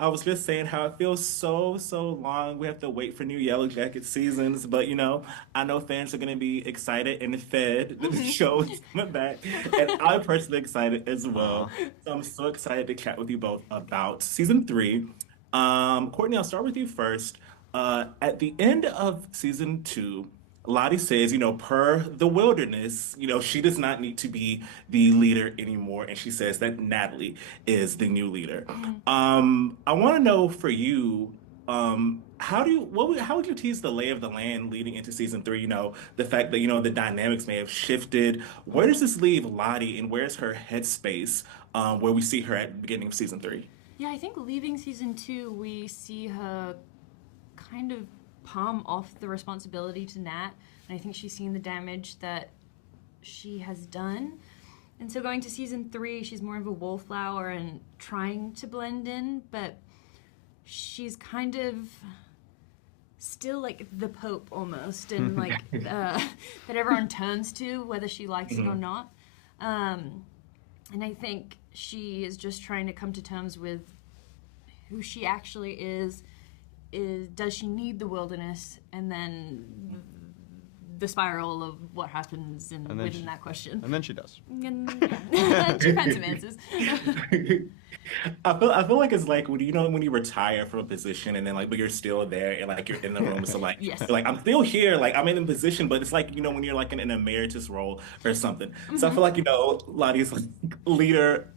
I was just saying how it feels so long. We have to wait for new Yellowjacket seasons, but I know fans are going to be excited and fed that the Hmm. show is coming back, and I'm personally excited as well. Aw. So I'm so excited to chat with you both about season three. Courtney, I'll start with you first. At the end of season two, Lottie says, per the wilderness, she does not need to be the leader anymore, and she says that Natalie is the new leader. I want to know for you, how would you tease the lay of the land leading into season three? The fact that, the dynamics may have shifted. Where does this leave Lottie and where's her headspace, where we see her at the beginning of season three? Yeah, I think leaving season two, we see her kind of palm off the responsibility to Nat, and I think she's seen the damage that she has done. And so going to season three, she's more of a wallflower and trying to blend in, but she's kind of still like the Pope almost, and like that everyone turns to, whether she likes it or Mhm. not. And I think she is just trying to come to terms with who she actually is. Does she need the wilderness? And then the spiral of what happens And then within she, that question. and then she does. And yeah, she finds some answers. I feel like it's like when you retire from a position and then like but you're still there and like you're in the room, so like Yes. you're like I'm still here, like I'm in a position, but it's like when you're like in an emeritus role or something. So I Hmm. feel like Lottie's like leader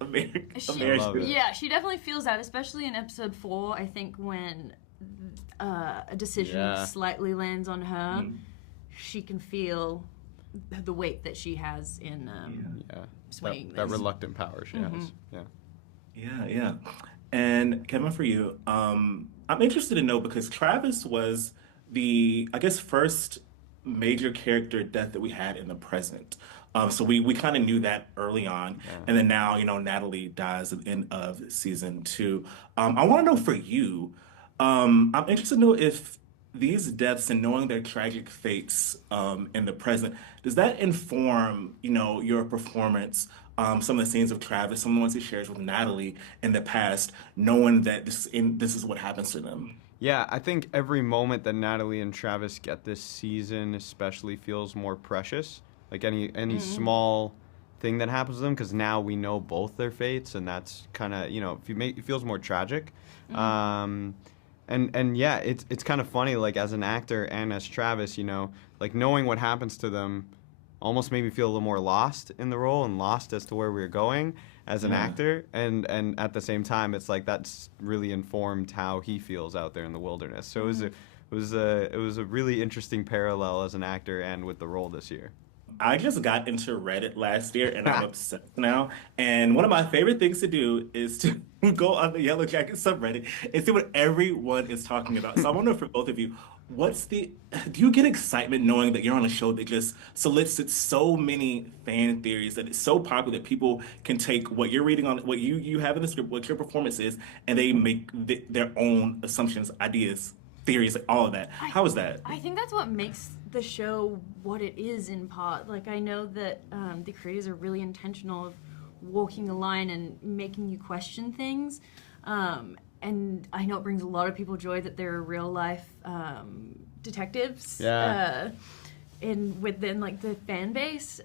She, I love emeritus. it. yeah, she definitely feels that, especially in episode four. I think when a decision Yeah. slightly lands on her, Mhm. she can feel the weight that she has in Yeah. Yeah. swaying That this. reluctant power she Mhm. has. Yeah. Yeah. And Kevin, for you, I'm interested to know because Travis was the, I guess, first major character death that we had in the present. So we kind of knew that early on, Yeah. and then now, Natalie dies at the end of season two. I want to know for you, I'm interested to know if these deaths and knowing their tragic fates in the present, does that inform, your performance? Some of the scenes of Travis, some of the ones he shares with Natalie in the past, knowing that this is what happens to them. Yeah, I think every moment that Natalie and Travis get this season especially feels more precious. Like any Mhm. small thing that happens to them, because now we know both their fates, and that's kind of if you make it feels more tragic. Mhm. Um, and yeah, it's kind of funny. Like as an actor and as Travis, like knowing what happens to them almost made me feel a little more lost in the role and lost as to where we were going as an Yeah. actor, and at the same time it's like that's really informed how he feels out there in the wilderness. So it was a really interesting parallel as an actor and with the role this year. I just got into Reddit last year and I'm obsessed now. And one of my favorite things to do is to go on the Yellow Jacket subreddit and see what everyone is talking about. So I wonder for both of you, do you get excitement knowing that you're on a show that just solicits so many fan theories that it's so popular that people can take what you're reading on what you have in the script, what your performance is, and they make their own assumptions, ideas, theories, like all of that. I How is that? I think that's what makes the show what it is in part. Like I know that the creators are really intentional of walking a line and making you question things. And I know it brings a lot of people joy that there are real life detectives Yeah. within like the fan base.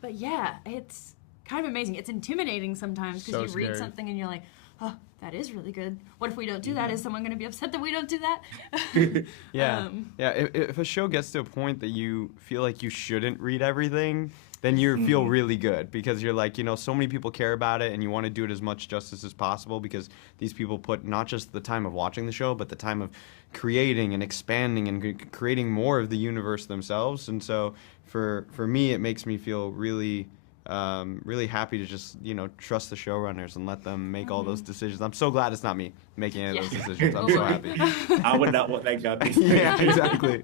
But yeah, it's kind of amazing. It's intimidating sometimes So because you read scary. something and you're like, oh, that is really good. What if we don't do that? Is someone going to be upset that we don't do that? Yeah, um, yeah. If a show gets to a point that you feel like you shouldn't read everything, then you feel Mhm. really good because you're like, so many people care about it, and you want to do it as much justice as possible because these people put not just the time of watching the show, but the time of creating and expanding and creating more of the universe themselves. And so for me, it makes me feel really happy to just trust the showrunners and let them make all those decisions. I'm so glad it's not me making any of those Yes. decisions. I'm Oh so boy. happy. I would not want that job. Yeah, exactly.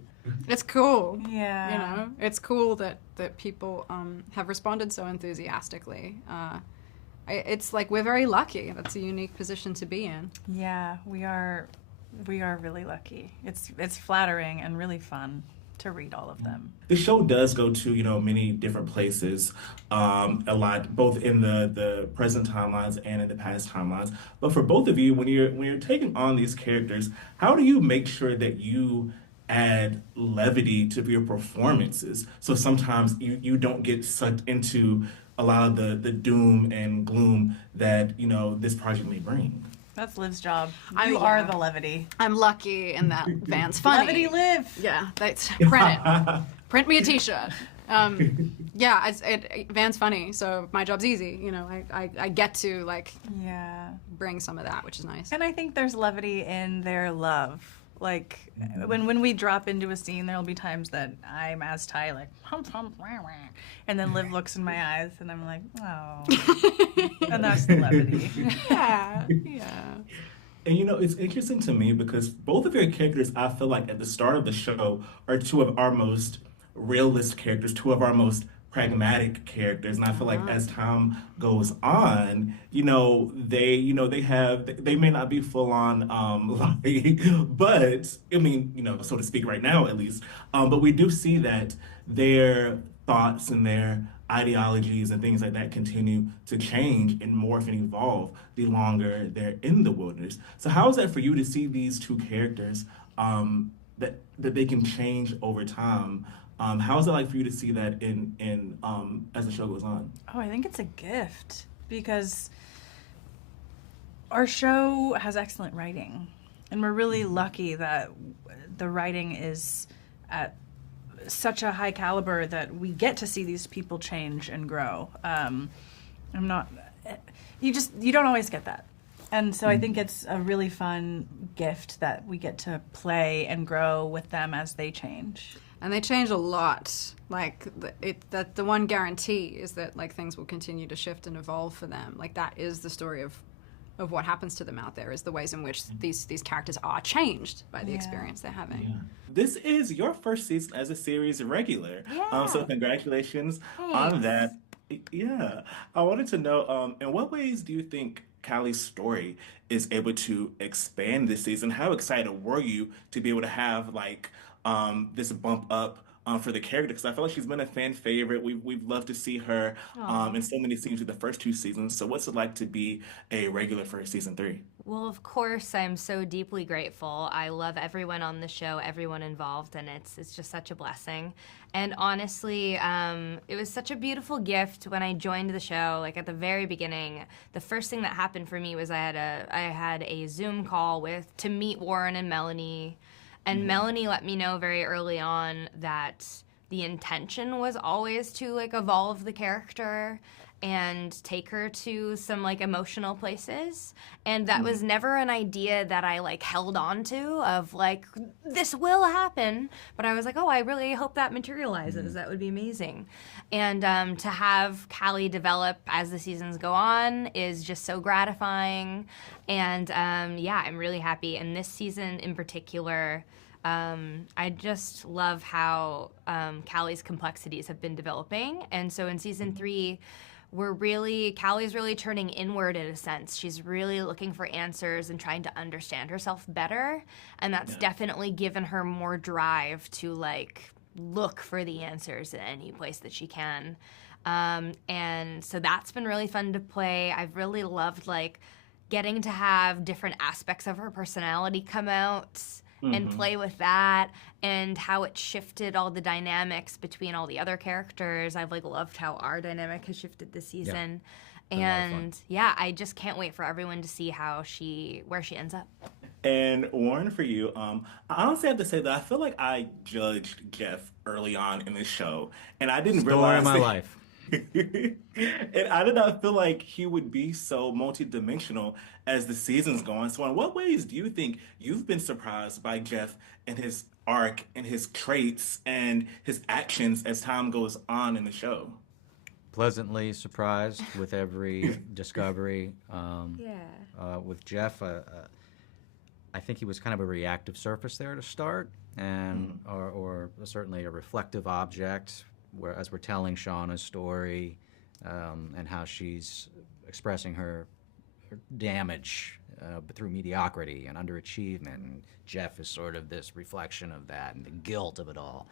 It's cool. Yeah. It's cool that people have responded so enthusiastically. It's like we're very lucky. That's a unique position to be in. Yeah, we are really lucky. It's flattering and really fun. to read all of them. The show does go to, many different places, a lot, both in the present timelines and in the past timelines. But for both of you, when you're taking on these characters, how do you make sure that you add levity to your performances? So sometimes you don't get sucked into a lot of the doom and gloom that, this project may bring. That's Liv's job. I- You are yeah. the levity. I'm lucky in that Van's funny. Levity Liv. Yeah, that's print it. Print me a T-shirt. Yeah, Van's funny, so my job's easy. I get to Yeah. bring some of that, which is nice. And I think there's levity in their love. Like when we drop into a scene, there'll be times that I'm as Ty, like, hump, hump, wah, wah. And then Liv looks in my eyes and I'm like, oh. And that's the levity. Yeah, yeah. And it's interesting to me because both of your characters, I feel like at the start of the show, are two of our most realist characters, two of our most pragmatic characters. And I feel like as time goes on, they may not be full on Lottie, but I mean, so to speak right now at least. But we do see that their thoughts and their ideologies and things like that continue to change and morph and evolve the longer they're in the wilderness. So how is that for you to see these two characters that they can change over time? How is it like for you to see that in as the show goes on? Oh, I think it's a gift because our show has excellent writing, and we're really lucky that the writing is at such a high caliber that we get to see these people change and grow. You don't always get that. And so I think it's a really fun gift that we get to play and grow with them as they change. And they change a lot. The one guarantee is that things will continue to shift and evolve for them. That is the story of what happens to them out there, is the ways in which these characters are changed by the experience they're having. Yeah. This is your first season as a series regular. So congratulations on that. Yeah. I wanted to know, in what ways do you think Callie's story is able to expand this season? How excited were you to be able to have this bump up for the character? Because I feel like she's been a fan favorite. We've loved to see her in so many scenes through the first two seasons. So what's it like to be a regular for season 3? Well, of course, I'm so deeply grateful. I love everyone on the show, everyone involved, and it's just such a blessing. And honestly, it was such a beautiful gift when I joined the show. At the very beginning, the first thing that happened for me was I had a Zoom call to meet Warren and Melanie. And Melanie let me know very early on that the intention was always to evolve the character and take her to some emotional places, and that was never an idea that I held on to of this will happen, but I was like, oh, I really hope that materializes. That would be amazing. And to have Callie develop as the seasons go on is just so gratifying. And I'm really happy. And this season in particular, I just love how Callie's complexities have been developing. And so in season 3, Callie's really turning inward in a sense. She's really looking for answers and trying to understand herself better. And that's definitely given her more drive to look for the answers in any place that she can. And so that's been really fun to play. I've really loved getting to have different aspects of her personality come out and play with that, and how it shifted all the dynamics between all the other characters. I've loved how our dynamic has shifted this season. And I just can't wait for everyone to see where she ends up. And Warren, for you, I honestly have to say that I feel like I judged Jeff early on in the show, and I didn't realize Story of my life. And I did not feel like he would be so multidimensional as the seasons go on. So in what ways do you think you've been surprised by Jeff and his arc and his traits and his actions as time goes on in the show? Pleasantly surprised with every discovery. Yeah. With Jeff, I think he was kind of a reactive surface there to start, and or certainly a reflective object, as we're telling Shauna's story, and how she's expressing her damage but through mediocrity and underachievement. And Jeff is sort of this reflection of that and the guilt of it all.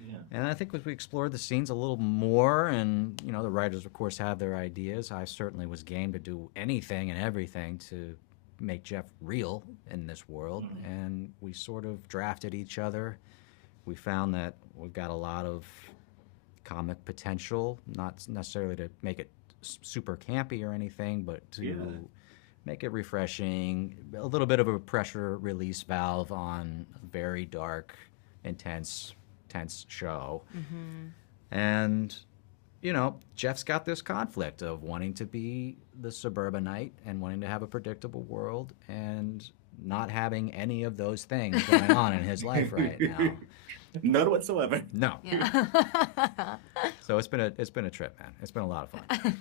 Yeah. And I think as we explored the scenes a little more, and the writers, of course, have their ideas. I certainly was game to do anything and everything to make Jeff real in this world. And we sort of drafted each other. We found that we've got a lot of comic potential, not necessarily to make it super campy or anything, but to make it refreshing, a little bit of a pressure release valve on a very dark, intense show. And Jeff's got this conflict of wanting to be the suburbanite and wanting to have a predictable world and not having any of those things going on in his life right now. None whatsoever. No. Yeah. So it's been a trip, man. It's been a lot of fun.